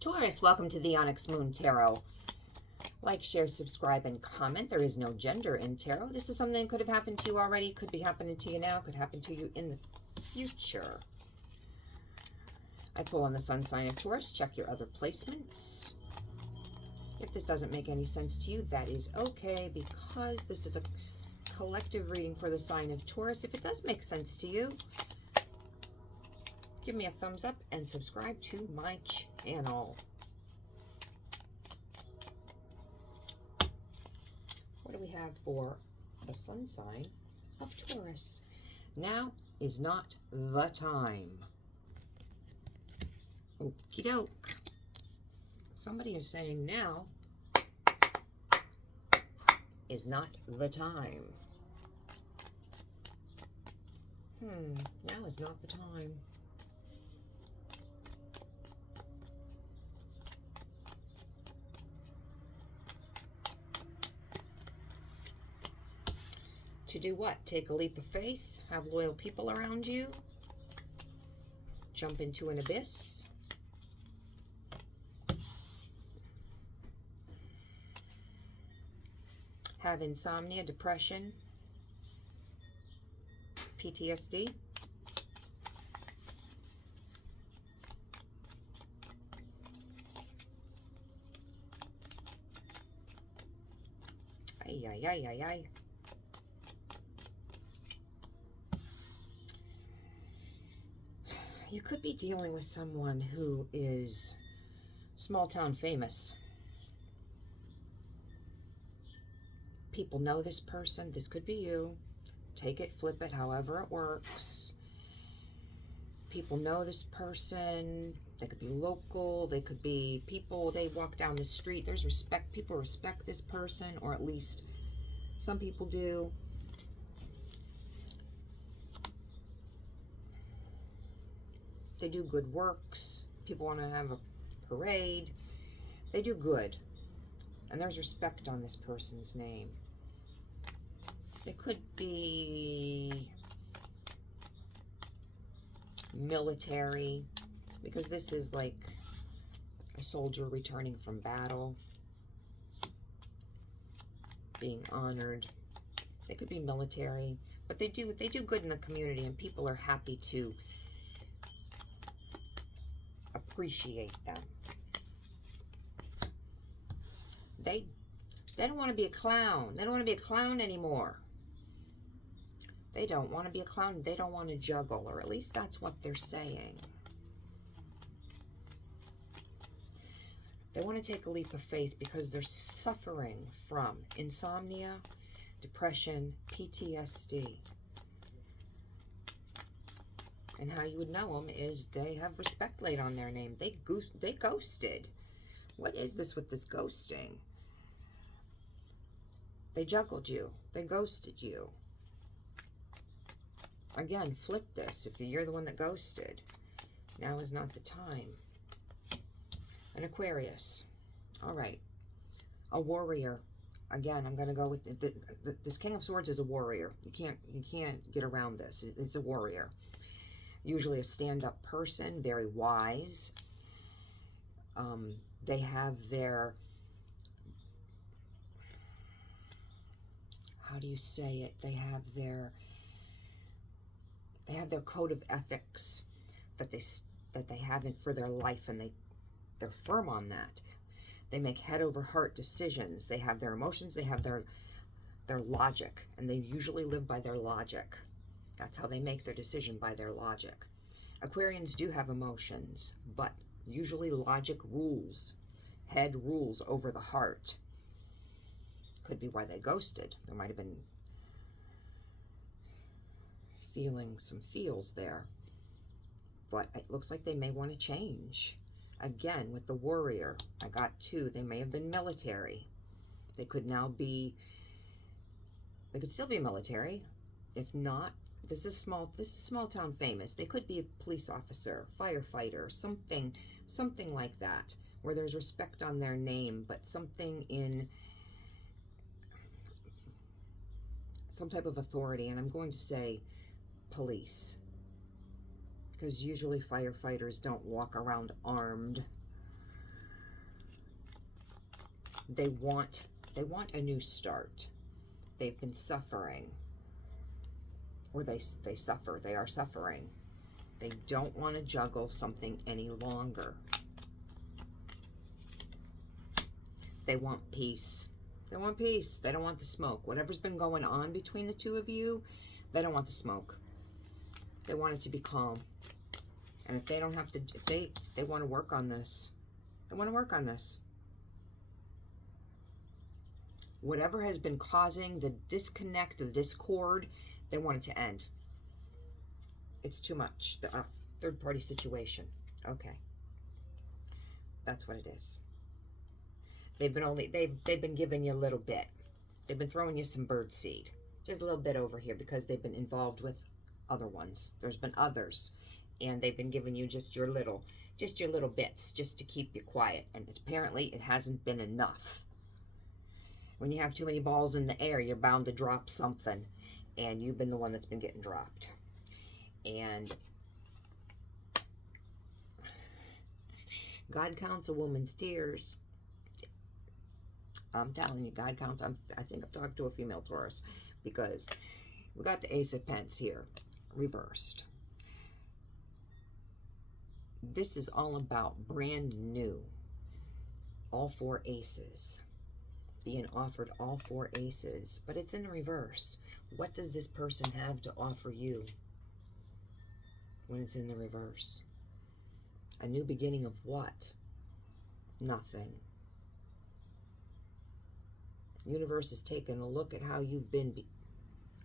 Taurus, welcome to the Onyx Moon Tarot. Like, share, subscribe, and comment. There is no gender in tarot. This is something that could have happened to you already, could be happening to you now, could happen to you in the future. I pull on the sun sign of Taurus. Check your other placements. If this doesn't make any sense to you, that is okay, because this is a collective reading for the sign of Taurus. If it does make sense to you, give me a thumbs up and subscribe to my channel. What do we have for the sun sign of Taurus? Now is not the time. Okie doke. Somebody is saying now is not the time. Now is not the time. To do what? Take a leap of faith? Have loyal people around you? Jump into an abyss? Have insomnia, depression, PTSD? Ay, ay, ay, ay, ay. You could be dealing with someone who is small town famous. People know this person. This could be you. Take it, flip it, however it works. People know this person. They could be local. They could be people, they walk down the street. There's respect. People respect this person, or at least some people do. They do good works. People want to have a parade. They do good. And there's respect on this person's name. They could be military, because this is like a soldier returning from battle, being honored. They could be military, but they do good in the community, and people are happy to appreciate them. They don't want to be a clown. They don't want to be a clown anymore. They don't want to be a clown. They don't want to juggle, or at least that's what they're saying. They want to take a leap of faith because they're suffering from insomnia, depression, PTSD. And how you would know them is they have respect laid on their name. They ghosted. What is this with this ghosting? They juggled you. They ghosted you. Again, flip this. If you're the one that ghosted, now is not the time. An Aquarius. All right. A warrior. Again, I'm going to go with this King of Swords is a warrior. You can't get around this. It's a warrior. Usually a stand-up person, very wise. They have their, how do you say it? They have their code of ethics that they have for their life, and they're firm on that. They make head over heart decisions. They have their emotions. They have their logic, and they usually live by their logic. That's how they make their decision, by their logic. Aquarians do have emotions, but usually logic rules. Head rules over the heart. Could be why they ghosted. There might have been feeling some feels there. But it looks like they may want to change. Again, with the warrior, I got two. They may have been military. They could now be, they could still be military. If not, this is small town famous. They could be a police officer, firefighter, something like that, where there's respect on their name, but something in some type of authority. And I'm going to say police, because usually firefighters don't walk around armed. They want a new start. They've been suffering, or they suffer. They are suffering. They don't want to juggle something any longer. They want peace. They want peace. They don't want the smoke. Whatever's been going on between the two of you, they don't want the smoke. They want it to be calm. And if they don't have to, if they want to work on this, they want to work on this. Whatever has been causing the disconnect, the discord, they want it to end. It's too much. The third-party situation. Okay. That's what it is. They've been giving you a little bit. They've been throwing you some bird seed. Just a little bit over here because they've been involved with other ones. There's been others. And they've been giving you just your little bits just to keep you quiet. And apparently it hasn't been enough. When you have too many balls in the air, you're bound to drop something. And you've been the one that's been getting dropped. And God counts a woman's tears. I'm telling you, God counts. I think I'm talking to a female Taurus, because we got the Ace of Pentacles here, reversed. This is all about brand new. All four aces. Being offered all four aces, but it's in reverse. What does this person have to offer you when it's in the reverse? A new beginning of what? Nothing. Universe is taking a look at how you've been,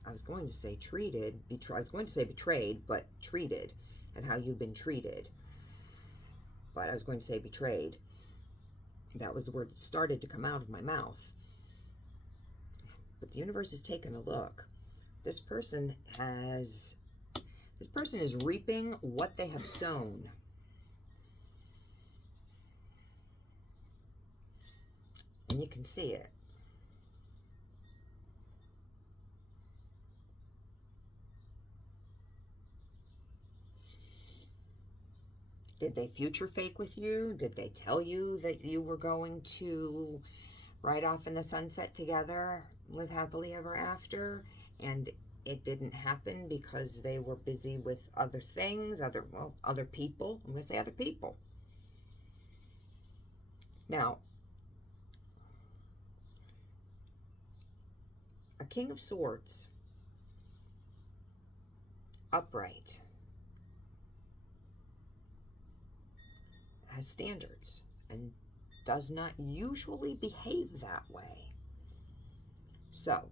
I was going to say treated, I was going to say betrayed, but treated, and how you've been treated. But I was going to say betrayed. That was the word that started to come out of my mouth. But the universe is taking a look. This person is reaping what they have sown. And you can see it. Did they future fake with you? Did they tell you that you were going to ride off in the sunset together, live happily ever after? And it didn't happen because they were busy with other things, other people. I'm going to say other people. Now, a King of Swords, upright, has standards and does not usually behave that way. So,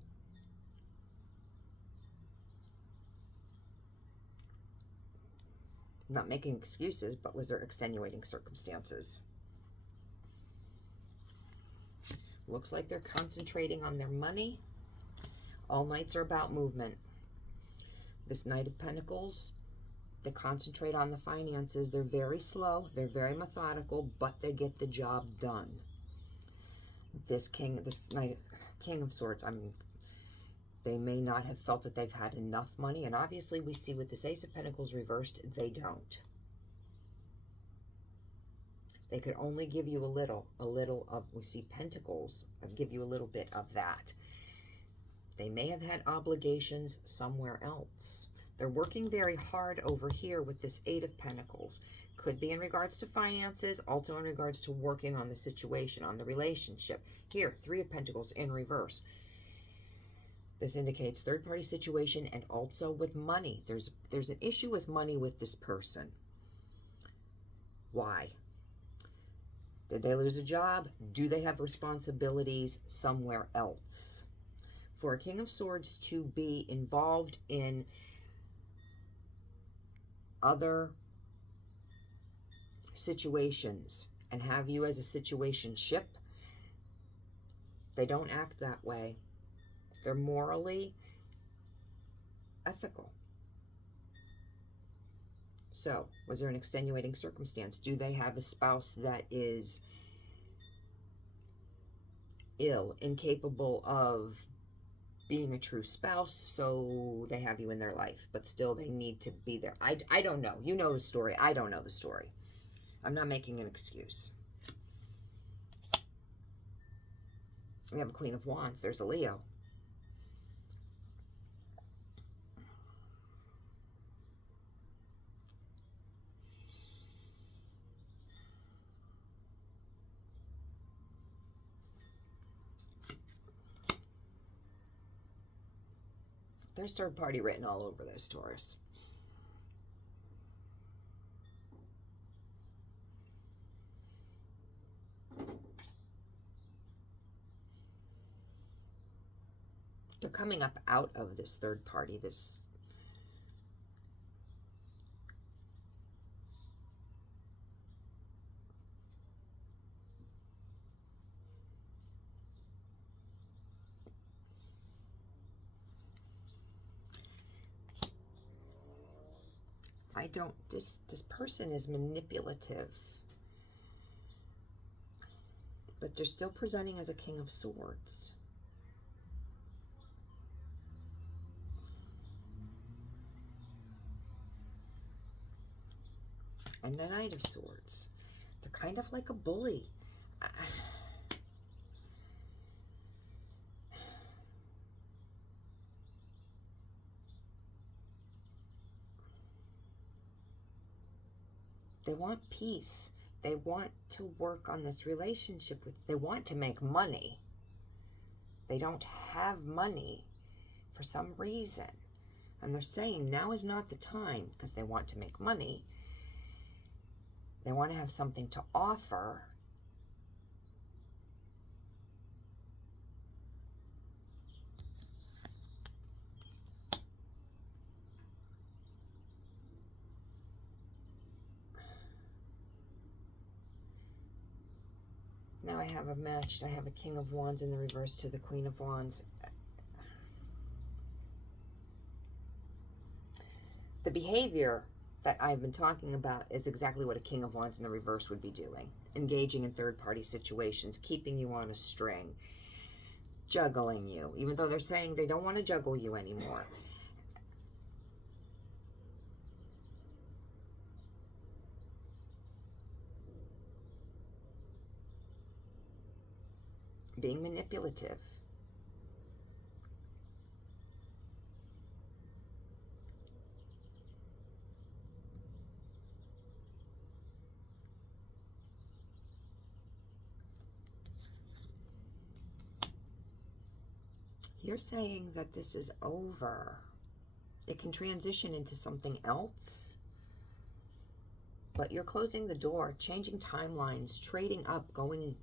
I'm not making excuses, but was there extenuating circumstances? Looks like they're concentrating on their money. All Knights are about movement. This Knight of Pentacles, they concentrate on the finances. They're very slow. They're very methodical, but they get the job done. This King of Swords, they may not have felt that they've had enough money. And obviously we see with this Ace of Pentacles reversed, they don't. They could only give you a little of, we see Pentacles, give you a little bit of that. They may have had obligations somewhere else. They're working very hard over here with this Eight of Pentacles. Could be in regards to finances, also in regards to working on the situation, on the relationship. Here, Three of Pentacles in reverse. This indicates third-party situation and also with money. There's an issue with money with this person. Why? Did they lose a job? Do they have responsibilities somewhere else? For a King of Swords to be involved in other situations and have you as a situationship, they don't act that way. They're morally ethical. So, was there an extenuating circumstance? Do they have a spouse that is ill, incapable of being a true spouse, so they have you in their life, but still they need to be there? I don't know. You know the story. I don't know the story. I'm not making an excuse. We have a Queen of Wands. There's a Leo. There's third party written all over this, Taurus. They're coming up out of this third party, this this person is manipulative, but they're still presenting as a King of Swords. And the Knight of Swords. They're kind of like a bully. They want peace. They want to work on this relationship with, they want to make money. They don't have money for some reason. And they're saying now is not the time because they want to make money. They want to have something to offer. Now I have a matched. I have a King of Wands in the reverse to the Queen of Wands. The behavior that I've been talking about is exactly what a King of Wands in the reverse would be doing. Engaging in third-party situations, keeping you on a string, juggling you, even though they're saying they don't want to juggle you anymore. Being manipulative. You're saying that this is over. It can transition into something else, but you're closing the door, changing timelines, trading up, going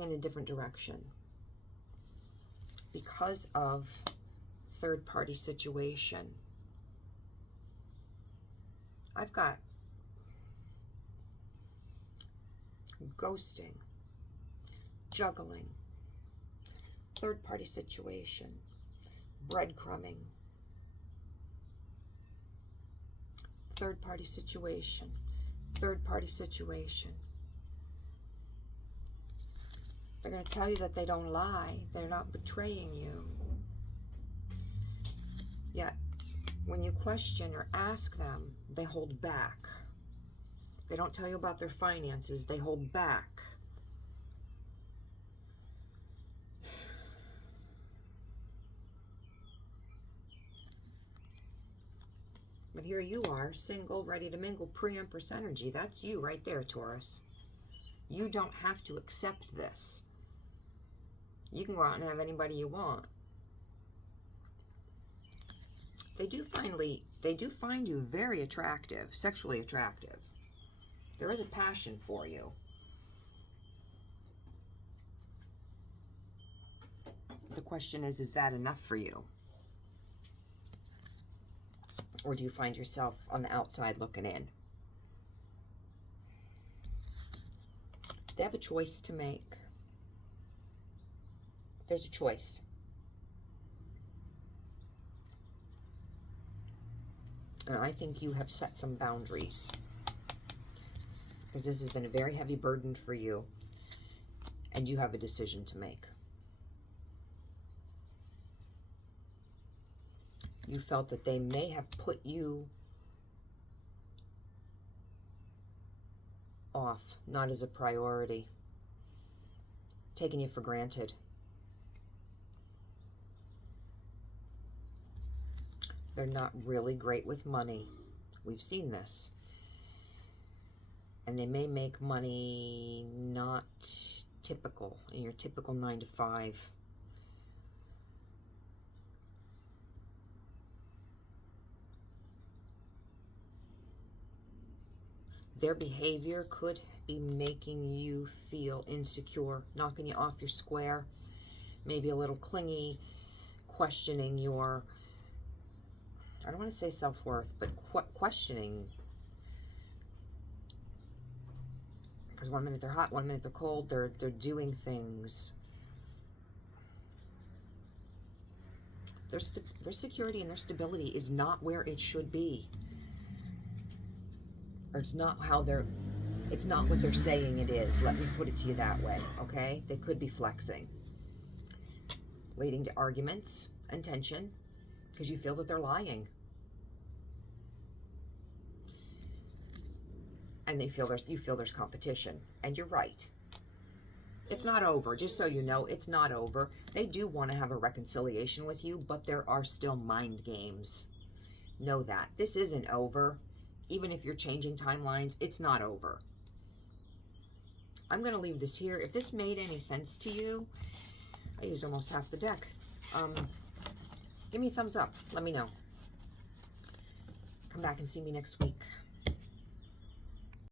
in a different direction because of third-party situation. I've got ghosting, juggling, third-party situation, breadcrumbing, third-party situation, third-party situation. They're going to tell you that they don't lie. They're not betraying you. Yet, when you question or ask them, they hold back. They don't tell you about their finances. They hold back. But here you are, single, ready to mingle, pre-Empress energy. That's you right there, Taurus. You don't have to accept this. You can go out and have anybody you want. They do find you very attractive, sexually attractive. There is a passion for you. The question is that enough for you? Or do you find yourself on the outside looking in? They have a choice to make. There's a choice. And I think you have set some boundaries, because this has been a very heavy burden for you, and you have a decision to make. You felt that they may have put you off, not as a priority. taking you for granted. They're not really great with money. We've seen this. And they may make money not typical, in your typical 9 to 5. Their behavior could be making you feel insecure, knocking you off your square, maybe a little clingy, questioning your, I don't want to say self-worth, but questioning. Because one minute they're hot, one minute they're cold, they're doing things. Their security and their stability is not where it should be. Or it's not it's not what they're saying it is. Let me put it to you that way, okay? They could be flexing, leading to arguments and tension because you feel that they're lying. And you feel there's competition, and you're right. It's not over. Just so you know, it's not over. They do want to have a reconciliation with you, but there are still mind games. Know that. This isn't over. Even if you're changing timelines, it's not over. I'm going to leave this here. If this made any sense to you, I used almost half the deck. Give me a thumbs up. Let me know. Come back and see me next week.